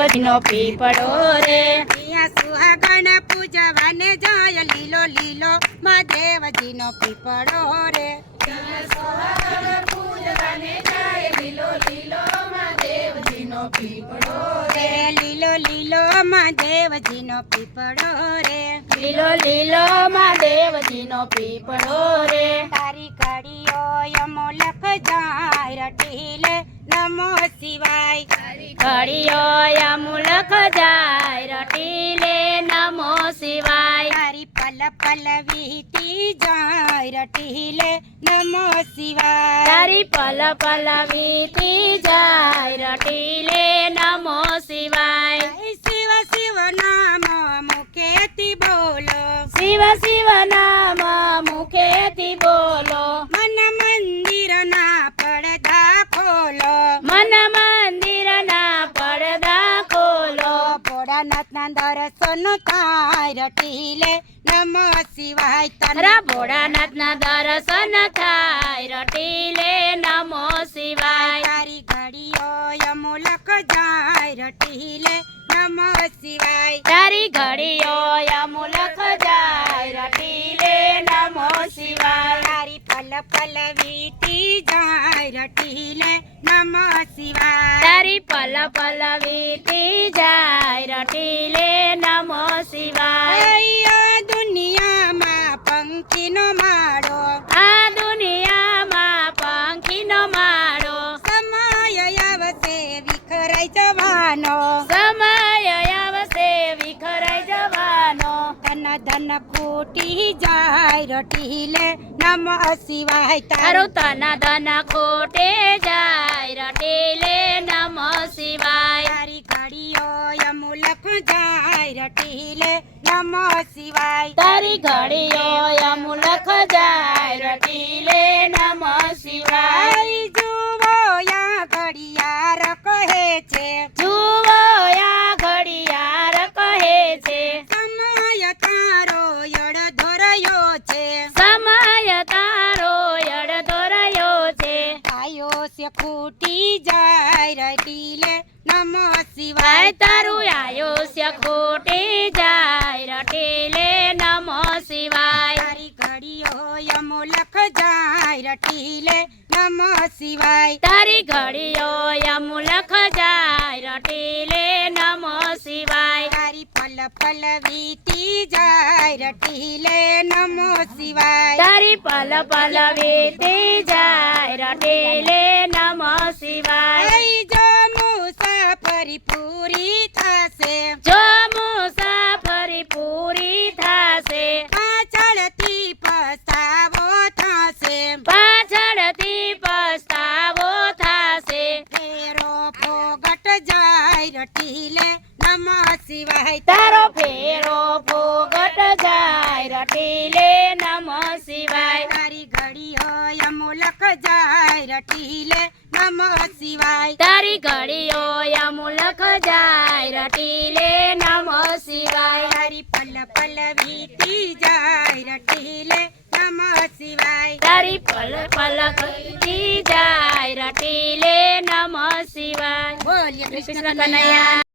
નો પીપળો રે. અહીંયા સુહાગણ પૂજવાને જાય લીલો લીલો મહાદેવજીનો પીપળો રે. રે. લીલો લીલો મહાદેવજીનો પીપળો રે. લીલો લીલો મહાદેવજી નો પીપળો રે. તારી કડીઓ યમો લખ જાય રટીલે નમો શિવાય. ઘડીઓ અમુલક જાય રટીલે નમો શિવાય. તારી પલ પલ વીતી જાય રટીલે નમો શિવાય. તારી પલ પલ વીતી બોલો? શિવ શિવ નામ મુખેથી બોલો. મન મંદિર ના પડદા ખોલો. મન મંદિર ના પડદા ખોલો. ભોળાનાથ ના દર્શન થાય રટીલે નમ શિવાય તને. તારા ભોળાનાથ ના દર્શન થાય રટીલે નમો શિવાય. તારી ઘડીઓ યમુલક જાય રટીલે શિવાય તારી ઘડીઓ અમુલક જાય રટીલે નમો શિવાય. તારી પલ પલ વીતી જાય રટીલે નમો શિવાય. તારી પલ પલ વીતી જાય રટીલે ધન ખૂટી જાય રટીલે નમો શિવાય તારો. તન ધન ખોટે જાય રટીલે નમો શિવાય તારી ઘડીઓ યમુલક જાય રટીલે નમો શિવાય તારી ઘડીઓ અમુલખ જાય રટીલે નમો શિવાય જુઓ યા ઘડિયાળ કહે છે. છે. સમય તારો અડધો રહ્યો છે. આયો છે ખૂટી જાય રટીલે નમો શિવાય તારું આયુષ્ય ખોટી જાય રટીલે નમો શિવાય. તારી ઘડીઓ યમુલક જાય રટીલે નમો શિવાય. તારી ઘડીઓ અમુલખ જાય રટીલે નમો શિવાય. તારી પલ પલ વીતી જાય રટીલે નમો શિવાય. તારી પલ પલ વીતી જાય રટીલે નમો શિવાય. જો મુસાફરી પૂરી થશે. જો મુસાફરી પૂરી થશે પાછળથી પસ્તાવો થશે. પાછળથી પસ્તાવો થશે. ફેરો ફોગટ જાય રટીલે નમો શિવાય. તારો ફેરો જાય રટીલે નમો શિવાય. તારી ઘડીઓ અમુલક જાય રટીલે નમો શિવાય. તારી ઘડીઓ અમુલખ જાય રટીલે નમો શિવાય. તારી પલ પલ વીતી જાય રટીલે નમો શિવાય. તારી પલ પલ વીતી જાય રટીલે નમો શિવાય. બોલ કૃષ્ણ કનૈયા.